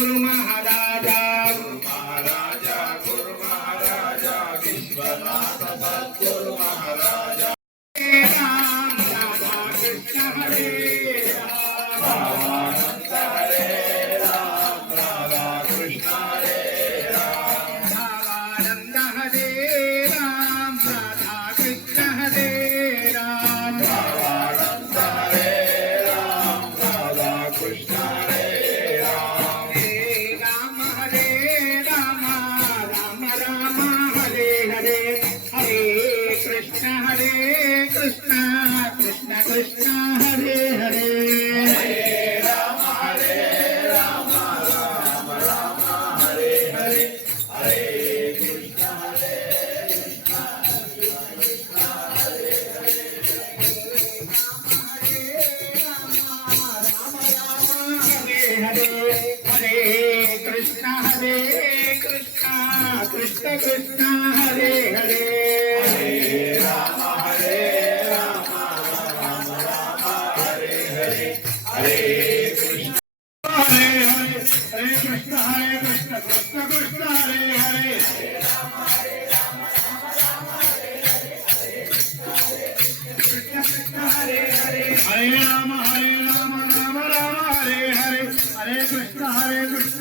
सद्गुरु महाराजा महाराजा Krishna Hare Krishna Krishna Krishna Hare Hare Krishna Krishna Hare Hare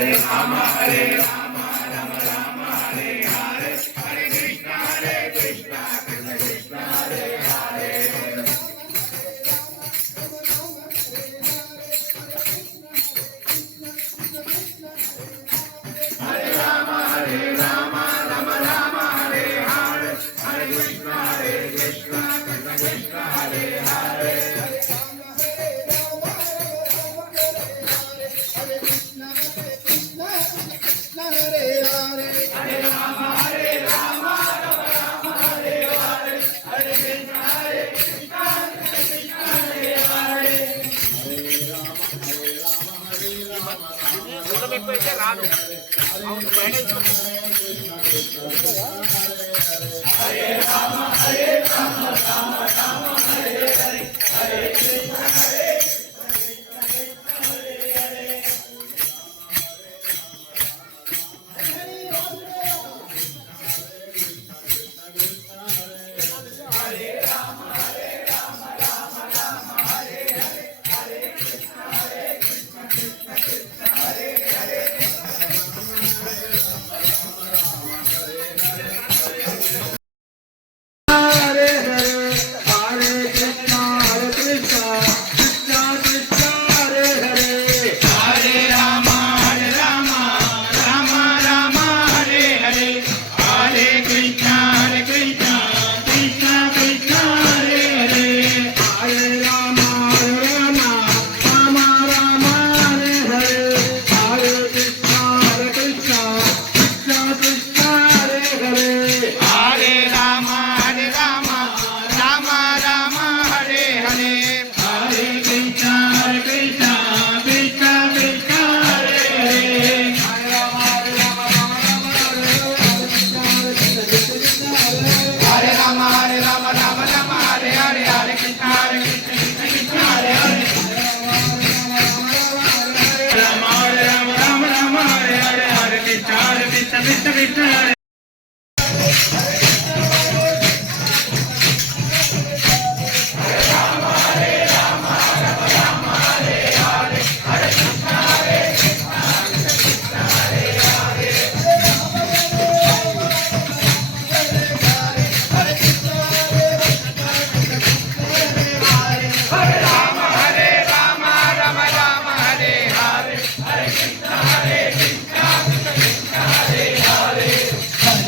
Hare Rama Hare Rama దూరం ఎక్కువ అయితే రాదు అవును పైన హరే రామ హరే రామ రామ రామ హరే హరే హరే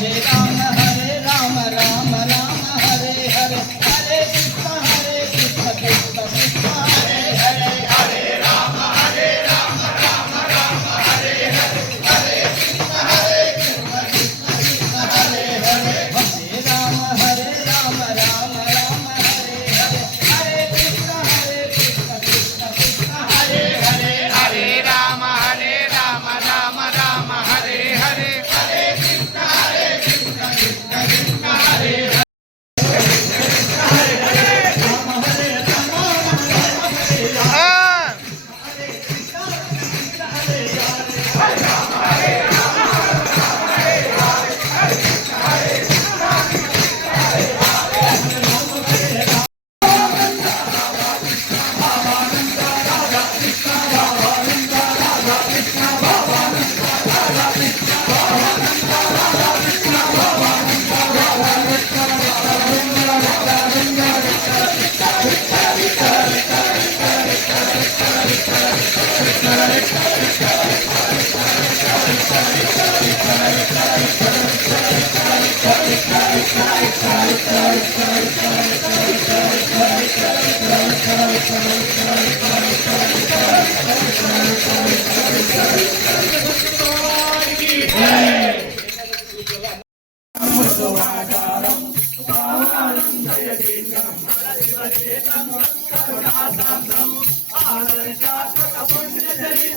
¡Eh!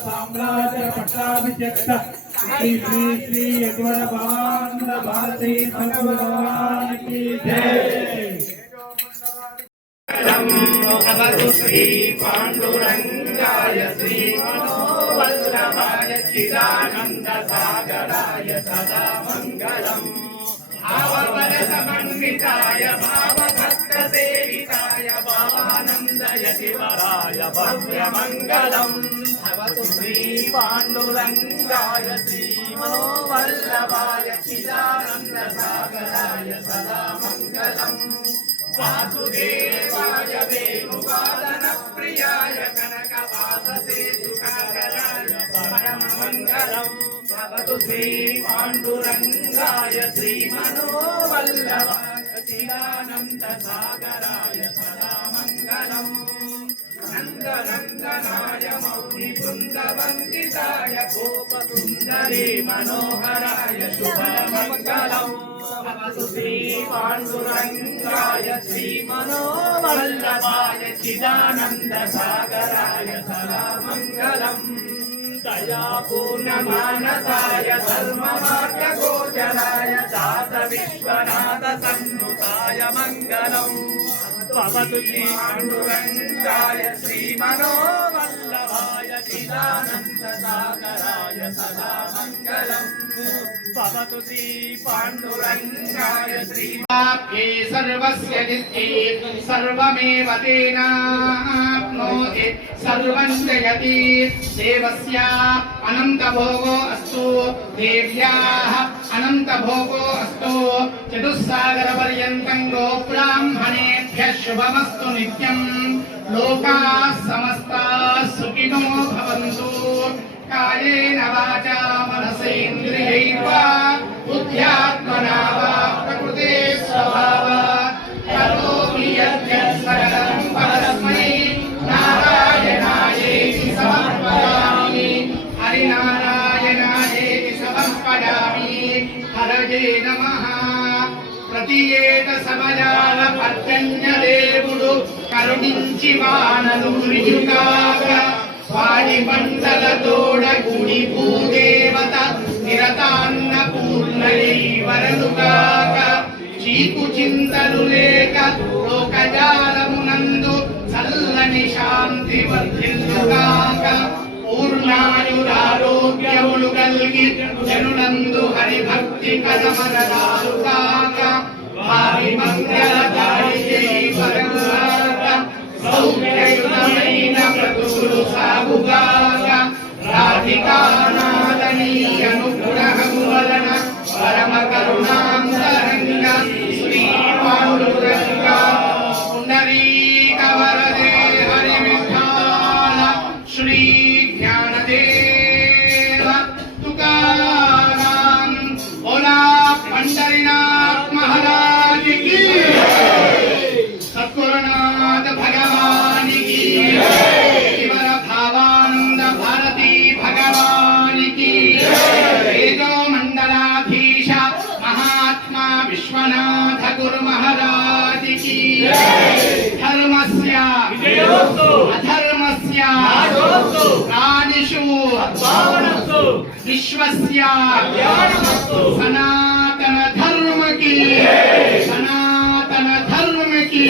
సామ్రాజ్య పట్టాభిషక్త శ్రీ శ్రీ శ్రీ యజ్వర భవానంద భారతీ సద్గురు భగవానికి జై భగవతు శ్రీ పాండురంగాయ శ్రీ మనోవల్లభాయ చిదానంద సాగరాయ సదా మంగళం. భావవర సమన్వితాయ భావభక్త సేవితాయ భావానందయ శివరాయ భవ్యమంగళం. భవతు శ్రీ పాండురంగాయ శ్రీ మనోవల్లభాయ చిదానంద సాగరాయ సదా మంగళం. వాసుదేవాయ వేణువాదన ప్రియాయ కనక వాససేతు పరమమంగళం భవతు శ్రీ పాండురంగాయ శ్రీ మనోవల్లభాయ చిదానంద సాగరాయ సదా మంగళం నందనందనాయ మౌని బృందవందితాయ గోపసుందరీ మనోహరాయ శుభమంగళం. భవతు శ్రీ పాండురంగాయ శ్రీ మనోవల్లభాయ చిదానంద సాగరాయ సదా మంగళం దయాపూర్ణమానసాయ ధర్మమార్గగోచరాయ దాత విశ్వనాథ సన్నుతాయ सच्चिदानन्दसागराय सदा मङ्गलम् भवतु श्रीपाण्डुरङ्गाय श्रीमाप्ये सर्वस्य नित्ये सर्वमेव तेनाप्नोति सर्वं जयति देवस्या अनन्तभोगो अस्तु देव्याः अनन्तभोगो अस्तु चतुस्सागरपर्यन्तं गोब्राह्मणे హ్య శుభమస్తు నిత్యం లోకా సమస్త సుఖినో భవంతు కాయేన వాచా మనసేంద్రియైర్వా బుద్ధ్యాత్మనా వా ప్రకృతే స్వభావ కరోమి యజ్ఞ సరళం పరస్మై నారాయణాయేతి సమర్పయామి హరినారాయణాయేతి దేవుడు కరుణించి వానలు కురియుగాక వాడి మండలతోడ గుడి భూదేవత నిరతాన్న పూర్ణయై వరలుగాక చీకు చింతలు లేక లోకజాలమునందు చల్లని శాంతి వర్ధిల్లుగాక. పూర్ణాయురారోగ్యములు కలిగి జనులందు హరిభక్తి కలమరలాలు కాక వారి మంగళదారి రాధికానాథనీ అనుగ్రహము వలన పరమ కరుణాంతరంగ శ్రీ పాండురంగ హరి విఠాల శ్రీ జ్ఞానదేవ తుకారాం ఓలా విశ్వస్య. సనాతన ధర్మకి. సనాతన ధర్మకి.